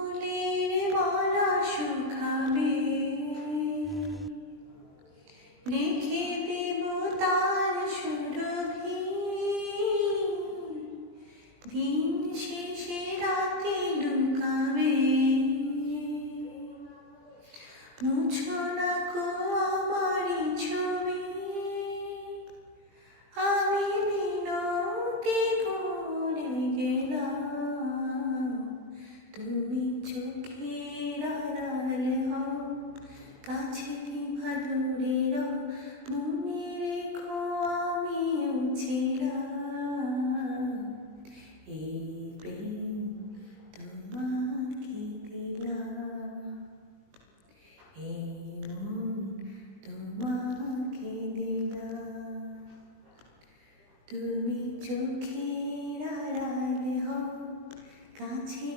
ফুলের মালা শুকাবে, রেখে দেব তার সুরভি। দিন শেষে রাতে লুকাবে, মুছো না কো আমারই ছবি। আমি মিনতি করে গেলাম, তুমি চোখের আড়াল হও, কাছে কিংবা দূরে রও, মনে রেখো আমিও ছিলাম। এই প্রেম তোমাকে দিলাম, এই মন তোমাকে দিলাম। তুমি চোখের আড়াল হও, কাছে